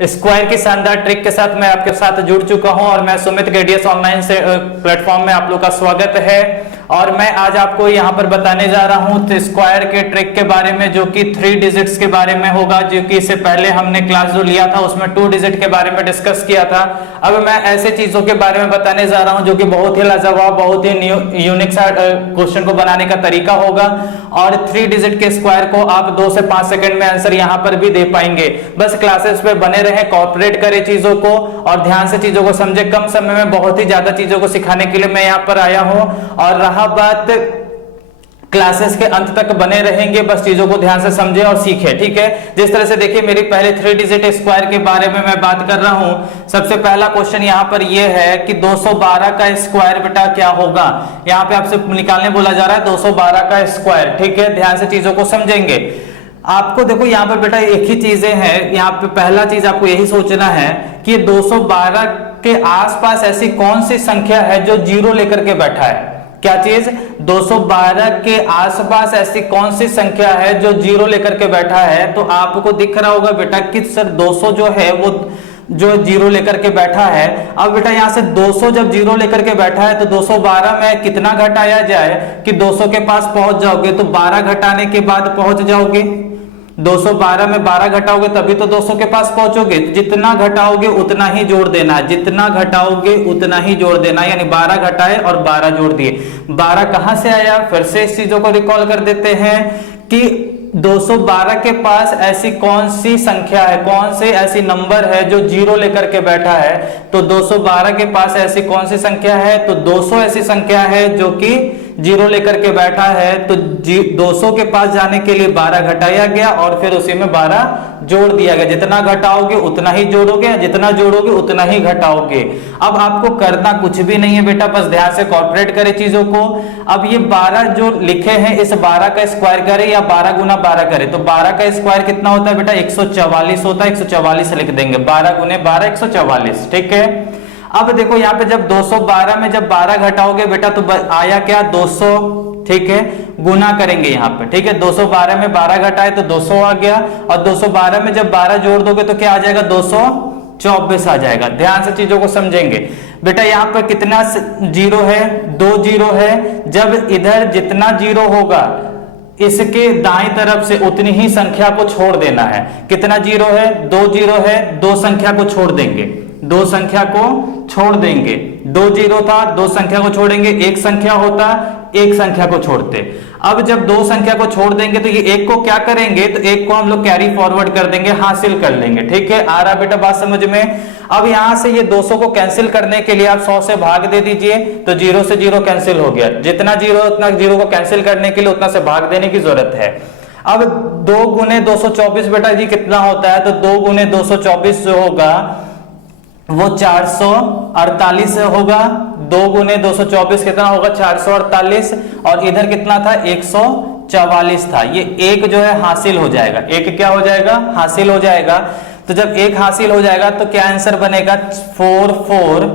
Square की शानदार trick के साथ मैं आपके साथ जुड़ चुका हूं और मैं सुमित केडीएस ऑनलाइन से प्लेटफॉर्म में आप लोग का स्वागत है। और मैं आज आपको यहां पर बताने जा रहा हूं तो स्क्वायर के ट्रिक के बारे में, जो कि 3 डिजिट्स के बारे में होगा, जो कि इससे पहले हमने क्लास जो लिया था उसमें 2 डिजिट के बारे में डिस्कस किया था। अब मैं ऐसे चीजों के बारे में बताने जा रहा हूं जो कि बहुत ही लाजवाब, बहुत ही यूनिक सा क्वेश्चन को बनाने का तरीका होगा। और 3 डिजिट के स्क्वायर को आप 2 से 5 सेकंड में आंसर यहां पर भी दे पाएंगे। बस क्लासेस पे बने रहे, कॉर्पोरेट करें चीजों को और ध्यान से चीजों को समझे। कम समय में बहुत ही ज्यादा चीजों को सिखाने के लिए मैं यहां पर आया हूं। और रहा बात क्लासेस के अंत तक बने रहेंगे, बस चीजों को ध्यान से समझे और सीखे, ठीक है। जिस तरह से देखिए, मेरी पहले 3 डिजिट स्क्वायर के बारे में मैं बात कर रहा हूं। सबसे पहला क्वेश्चन यहां पर यह है कि 212 का स्क्वायर बेटा क्या होगा। यहां पे आपसे निकालने बोला जा रहा है 212 का स्क्वायर, ठीक है। ध्यान से चीजों को समझेंगे। आपको देखो यहां पर बेटा एक ही चीजें हैं। यहां पे पहला चीज आपको यही सोचना है कि 212 के आसपास ऐसी कौन सी संख्या है जो 0 लेकर के बैठा है। क्या चीज? 212 के आसपास ऐसी कौन सी संख्या है जो 0 लेकर के बैठा है। तो आपको दिख रहा होगा बेटा कि सर 200 जो है वो जो 0 लेकर के बैठा है। अब बेटा यहां से 200 जब 0 लेकर के बैठा है तो 212 में कितना घटाया जाए कि 200 के पास पहुंच जाओगे। तो 12 घटाने के बाद पहुंच जाओगे। 212 में 12 घटाओगे तभी तो 200 के पास पहुंचोगे। जितना घटाओगे उतना ही जोड़ देना है, जितना घटाओगे उतना ही जोड़ देना, यानी 12 घटाए और 12 जोड़ दिए। 12 कहां से आया? फिर से इस चीजों को रिकॉल कर देते हैं कि 212 के पास ऐसी कौन सी संख्या है, कौन से ऐसी नंबर है जो 0 लेकर के बैठा है। तो 212 के पास ऐसी कौन सी संख्या है? तो 200 ऐसी संख्या है जो कि 0 लेकर के बैठा है। तो 200 के पास जाने के लिए 12 घटाया गया और फिर उसी में 12 जोड़ दिया गया। जितना घटाओगे उतना ही जोड़ोगे, जितना जोड़ोगे उतना ही घटाओगे। अब आपको करना कुछ भी नहीं है बेटा, बस ध्यान से कॉर्पोरेट करें चीजों को। अब ये 12 जो लिखे हैं, इस 12 का स्क्वायर करें या 12 गुना 12 करें। तो 12 का स्क्वायर कितना होता है बेटा? 144 होता है। 144 लिख देंगे, 12 गुने 12 144, ठीक है। अब देखो यहाँ पे जब 212 में जब 12 घटाओगे बेटा तो आया क्या? 200, ठीक है। गुना करेंगे यहाँ पे, ठीक है। 212 में 12 घटाए तो 200 आ गया और 212 में जब 12 जोड़ दोगे तो क्या आ जाएगा? 224 आ जाएगा। ध्यान से चीजों को समझेंगे बेटा। यहाँ पर कितना 0 है? 2 0 है। जब इधर जितना 0 होगा इसके दाएं तरफ से उतनी ही संख्या को छोड़ देना है। कितना 0 है? 2 0 है। 2 संख्या को छोड़ देंगे, 2 संख्या को छोड़ देंगे। 2 0 था, 2 संख्या को छोड़ेंगे। 1 संख्या होता, 1 संख्या को छोड़ते। अब जब 2 संख्या को छोड़ देंगे तो ये 1 को क्या करेंगे? तो 1 को हम लोग कैरी फॉरवर्ड कर देंगे, हासिल कर लेंगे, ठीक है। आ रहा बेटा बात समझ में? अब यहां से ये 200 को कैंसिल करने के लिए आप 100 से भाग दे दीजिए तो 0 से 0 कैंसिल हो गया। जितना 0 उतना 0 को कैंसिल करने के लिए उतना से भाग देने की जरूरत है। अब 2 गुने 224 बेटा जी कितना होता है? तो 2 गुने 224 जो होगा वो 448 होगा। 2 गुने 224 कितना होगा? 448। और इधर कितना था? 144 था। ये 1 जो है हासिल हो जाएगा। 1 क्या हो जाएगा? हासिल हो जाएगा। तो जब 1 हासिल हो जाएगा तो क्या आंसर बनेगा? 4 4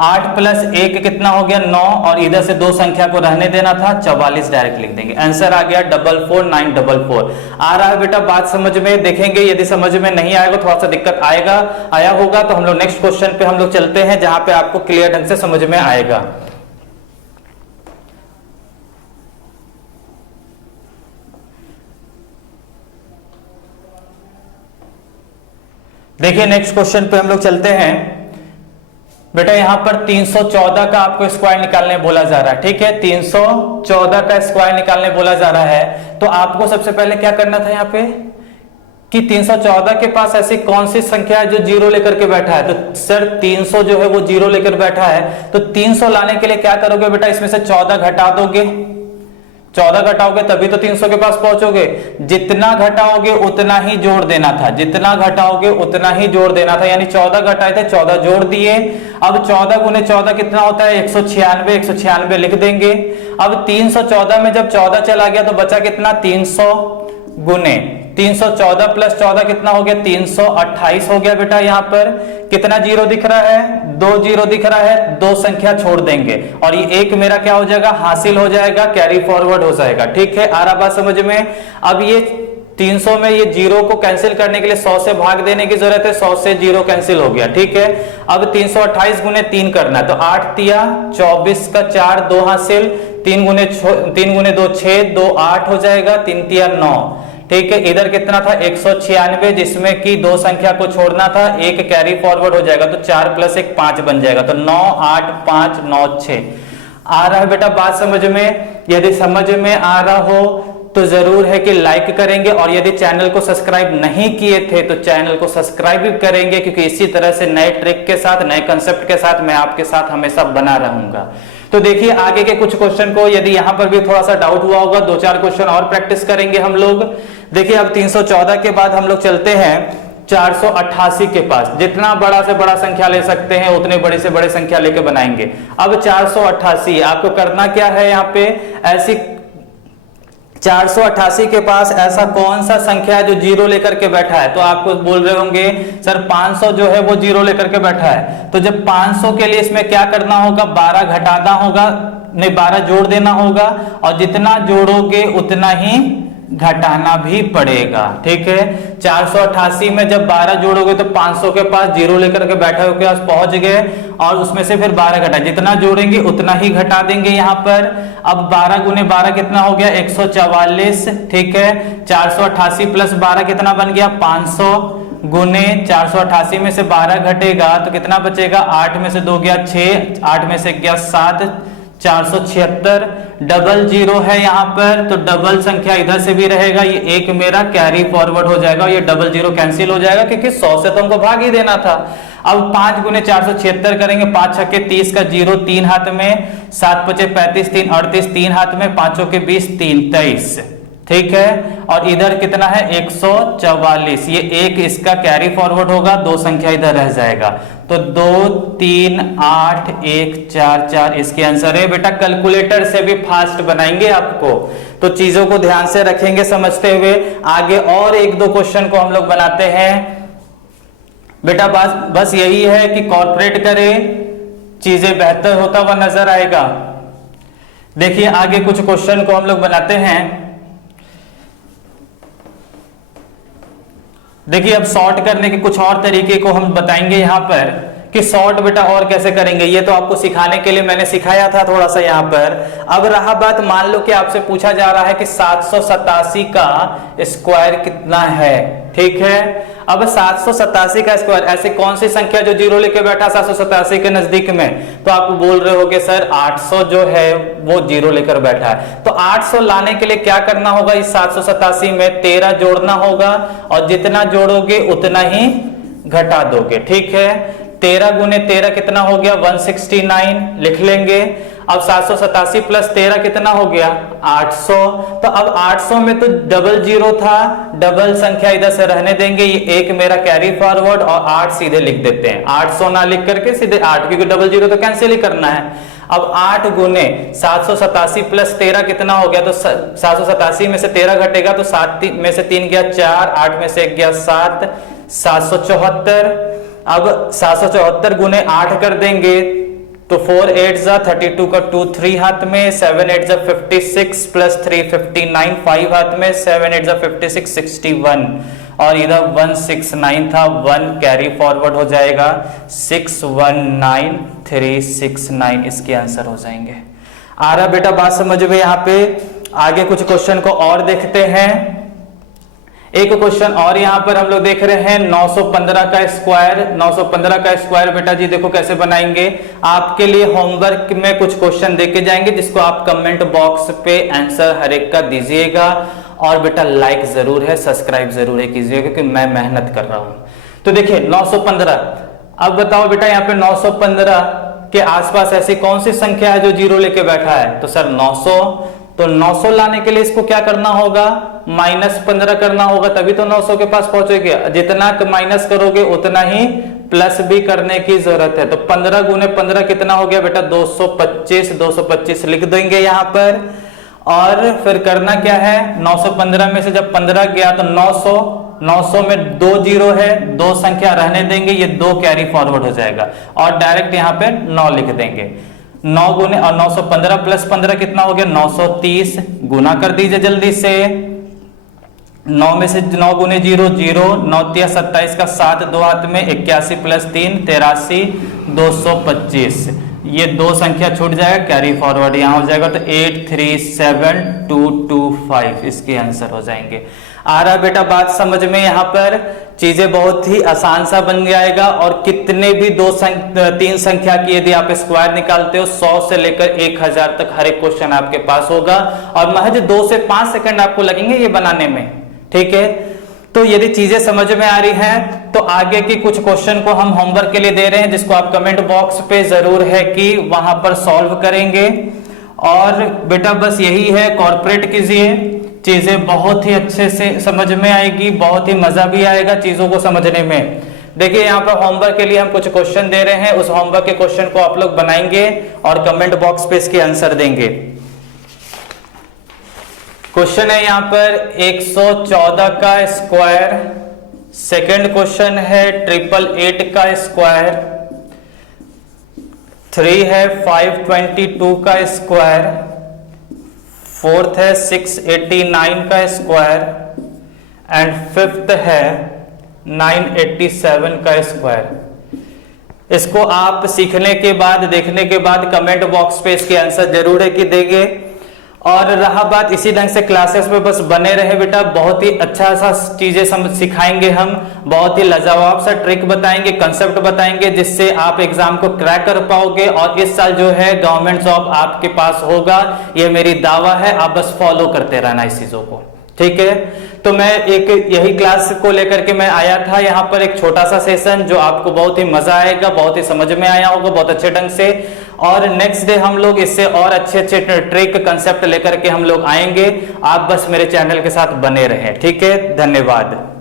8 प्लस 1 कितना हो गया? 9। और इधर से 2 संख्या को रहने देना था, 44 डायरेक्ट लिख देंगे। आंसर आ गया 44944। आ रहा है बेटा बात समझ में? देखेंगे यदि समझ में नहीं आएगा, थोड़ा सा दिक्कत आया होगा तो हम लोग नेक्स्ट क्वेश्चन पे हम लोग चलते हैं जहां पे आपको क्लियर ढंग से समझ में आएगा। देखिए नेक्स्ट क्वेश्चन पे हम लोग चलते हैं बेटा। यहां पर 314 का आपको स्क्वायर निकालने बोला जा रहा है, ठीक है। 314 का स्क्वायर निकालने बोला जा रहा है। तो आपको सबसे पहले क्या करना था यहाँ पे कि 314 के पास ऐसी कौन सी संख्या है जो 0 लेकर के बैठा है। तो सर 300 जो है वो 0 लेकर बैठा है। तो 300 लाने के लिए क्या करोगे बेटा? इसमें से 14 घटा दोगे। 14 घटाओगे तभी तो 300 के पास पहुंचोगे। जितना घटाओगे उतना ही जोड़ देना था, जितना घटाओगे उतना ही जोड़ देना था। यानी 14 घटाए थे, 14 जोड़ दिए। अब 14 गुने 14 कितना होता है? 196। 196 लिख देंगे। अब 314 में जब 14 चला गया तो बचा कितना? 300 गुने 314 प्लस 14 कितना हो गया? 328 हो गया बेटा। यहां पर कितना 0 दिख रहा है? 2 0 दिख रहा है। 2 संख्या छोड़ देंगे और ये 1 मेरा क्या हो जाएगा? हासिल हो जाएगा, कैरी फॉरवर्ड हो जाएगा, ठीक है। आ रहा बात समझ में? अब ये 300 में ये जीरो को कैंसिल करने के लिए 100 से भाग देने की जरूरत है, 100 से जीरो कैंसिल हो गया, ठीक है। अब 328 गुने 3 करना है, तो 8 तिया 24 का 4 2 हासिल, 3 गुने 2 6, 2 8 हो जाएगा, 3 तिया 9, ठीक है। इधर कितना था 196, जिसमें कि 2 संख्या को छोड़ना था, एक कैरी फॉरवर्ड हो जाएगा, तो 4 + 1 5 बन जाएगा, तो 9 8 5 9 6। आ रहा है बेटा बात समझ में? यदि समझ में आ रहा हो तो जरूर है कि लाइक करेंगे, और यदि चैनल को सब्सक्राइब नहीं किए थे तो चैनल को सब्सक्राइब भी करेंगे, क्योंकि इसी तरह से नए ट्रिक के साथ, नए कंसेप्ट के साथ मैं आपके साथ हमेशा बना रहूंगा। तो देखिए आगे के कुछ क्वेश्चन को, यदि यहां पर भी थोड़ा सा डाउट हुआ होगा, 2-4 क्वेश्चन और प्रैक्टिस करेंगे हम लोग। देखिए अब 314 के बाद हम लोग चलते हैं 488 के पास। जितना बड़ा से बड़ा संख्या ले सकते हैं उतने बड़े से बड़े संख्या लेके बनाएंगे। अब 488 आपको करना क्या है, यहाँ पे ऐसी 488 के पास ऐसा कौन सा संख्या है जो जीरो लेकर के बैठा है? तो आपको बोल रहे होंगे सर 500 जो है वो जीरो लेकर के बैठा है। तो जब 500 के लिए इसमें क्या करना होगा, 12 घटाना होगा, नहीं 12 जोड़ देना होगा, और जितना जोड़ोगे उतना ही घटाना भी पड़ेगा, ठीक है। 488 में जब 12 जोड़ोगे तो 500 के पास जीरो लेकर के बैठा के पास पहुंच गए, और उसमें से फिर 12 घटा, जितना जोड़ेंगे उतना ही घटा देंगे यहाँ पर। अब 12 गुने 12 कितना हो गया 144, ठीक है। 488 + 12 कितना बन गया 500, गुने 488 में से 12 घटेगा तो कितना बचेगा, 8 में से 2 गया 6, 8 में से गया 7, 476। डबल जीरो है यहाँ पर, तो डबल संख्या इधर से भी रहेगा, ये एक मेरा कैरी फॉरवर्ड हो जाएगा, ये डबल जीरो कैंसिल हो जाएगा, क्योंकि 100 से तो हमको भाग ही देना था। अब 5 गुने 476 करेंगे, 5 छक्के 30 का 0 3 हाथ में, 7 पचे 35 3 38 3 हाथ में, 5 के 20 3 23, ठीक है। और इधर कितना है 144, ये एक इसका कैरी फॉरवर्ड होगा, 2 संख्या इधर रह जाएगा, तो 2 3 8 1 4 4 इसके आंसर है बेटा। कैलकुलेटर से भी फास्ट बनाएंगे आपको, तो चीजों को ध्यान से रखेंगे समझते हुए। आगे और 1-2 क्वेश्चन को हम लोग बनाते हैं बेटा। बस यही है कि कॉर्पोरेट करें, चीजें बेहतर होता हुआ नजर आएगा। देखिए आगे कुछ क्वेश्चन को हम लोग बनाते हैं। देखिए अब सॉर्ट करने के कुछ और तरीके को हम बताएंगे यहाँ पर, कि सॉर्ट बेटा और कैसे करेंगे, ये तो आपको सिखाने के लिए मैंने सिखाया था थोड़ा सा यहाँ पर। अब रहा बात, मान लो कि आपसे पूछा जा रहा है कि 787 का स्क्वायर कितना है, ठीक है। अब 787 का स्क्वायर, ऐसी कौन सी संख्या जो जीरो लेके बैठा 787 के नजदीक में? तो आप बोल रहे होगे सर 800 जो है वो जीरो लेकर बैठा है। तो 800 लाने के लिए क्या करना होगा, इस 787 में 13 जोड़ना होगा, और जितना जोड़ोगे उतना ही घटा दोगे, ठीक है। 13 गुने 13 कितना हो गया 169, लिख लेंगे। अब 787 + 13 कितना हो गया 800। तो अब 800 में तो डबल जीरो था, डबल संख्या इधर से रहने देंगे, ये एक मेरा कैरी फॉरवर्ड, और 8 सीधे लिख देते हैं, 800 ना लिख करके सीधे 8, क्योंकि डबल जीरो तो कैंसिल ही करना है। अब 8 गुने 787 + 13 कितना हो गया, तो 787 में से 13 घटेगा तो 7 में से 3 गया 4, 8 में से 1 गया 7, 774। अब 774 गुने 8 कर देंगे तो 4 8 जा 32 का 2 3 हाथ में, 7 8 जा 56 + 3 59 5 हाथ में, 7 8 जा 56 61, और इधर 169 था, 1 कैरी फॉरवर्ड हो जाएगा, 619 369 इसके आंसर हो जाएंगे। आ रहा बेटा बात समझ में यहाँ पे। आगे कुछ क्वेश्चन को और देखते हैं। एक क्वेश्चन और यहां पर हम लोग देख रहे हैं 915 का स्क्वायर। 915 का स्क्वायर बेटा जी देखो कैसे बनाएंगे। आपके लिए होमवर्क में कुछ क्वेश्चन देके जाएंगे, जिसको आप कमेंट बॉक्स पे आंसर हर एक का दीजिएगा, और बेटा लाइक जरूर है, सब्सक्राइब जरूर है कीजिएगा, क्योंकि मैं मेहनत कर रहा हूं। तो देखिए 915, अब बताओ बेटा यहाँ पे 915 के आसपास ऐसी कौन सी संख्या है जो जीरो लेके बैठा है? तो सर 900। तो 900 लाने के लिए इसको क्या करना होगा, -15 करना होगा, तभी तो 900 के पास पहुंचेगा। जितना माइनस करोगे उतना ही प्लस भी करने की जरूरत है। तो 15 गुने 15 कितना हो गया बेटा 225, 225 लिख देंगे यहाँ पर। और फिर करना क्या है, 915 में से जब 15 गया तो 900, 900 में 2 जीरो है, 2 संख्या रहने देंगे, ये 2 कैरी फॉरवर्ड हो जाएगा, और डायरेक्ट यहाँ पे 9 लिख देंगे। 9 गुने और 915 + 15 कितना हो गया 930, गुना कर दीजिए जल्दी से। 9 में से 9 गुने 0 0, 9 तिया 27 का 7 दो हाथ में 81 प्लस 3 83 225। ये दो संख्या छूट जाएगा, कैरी फॉरवर्ड यहाँ हो जाएगा तो 837225 इसके आंसर हो जाएंगे। आ रहा बेटा बात समझ में? यहाँ पर चीजें बहुत ही आसान सा बन जाएगा और कितने भी तीन संख्या की यदि आप स्क्वायर निकालते हो 100 से लेकर 1000 तक हर एक क्वेश्चन आपके पास होगा और महज 2 से 5 सेकंड आपको लगेंगे ये बनाने में। ठीक है, तो यदि चीजें समझ में आ रही हैं तो आगे की कुछ क्वेश्चन को हम होमवर्क के लिए दे रहे हैं, जिसको आप कमेंट बॉक्स पे जरूर है कि वहां पर सॉल्व करेंगे। और बेटा बस यही है, कॉर्पोरेट कीजिए, चीजें बहुत ही अच्छे से समझ में आएगी, बहुत ही मजा भी आएगा चीजों को समझने में। देखिए यहाँ पर होमवर्क के लिए हम कुछ क्वेश्चन दे रहे हैं, उस होमवर्क के क्वेश्चन को आप लोग बनाएंगे और कमेंट बॉक्स पे इसके आंसर देंगे। क्वेश्चन है यहाँ पर 114 का स्क्वायर, सेकंड क्वेश्चन है 888 का स्क्वायर, 3 है 522 का स्क्वायर, फोर्थ है 689 का स्क्वायर एंड फिफ्थ है 987 का स्क्वायर। इसको आप सीखने के बाद, देखने के बाद कमेंट बॉक्स पे इसके आंसर जरूर है कि देंगे। और रहा बात इसी ढंग से क्लासेस में बस बने रहे बेटा, बहुत ही अच्छा सा चीजें सिखाएंगे हम, बहुत ही लाजवाब सा ट्रिक बताएंगे, कंसेप्ट बताएंगे, जिससे आप एग्जाम को क्रैक कर पाओगे और इस साल जो है गवर्नमेंट जॉब आपके पास होगा, ये मेरी दावा है। आप बस फॉलो करते रहना इस चीजों को, ठीक है। तो मैं एक यही क्लास को लेकर के मैं आया था यहाँ पर, एक छोटा सा सेशन जो आपको बहुत ही मजा आएगा, बहुत ही समझ में आया होगा बहुत अच्छे ढंग से। और नेक्स्ट डे हम लोग इससे और अच्छे अच्छे ट्रिक कंसेप्ट लेकर के हम लोग आएंगे। आप बस मेरे चैनल के साथ बने रहें, ठीक है। धन्यवाद।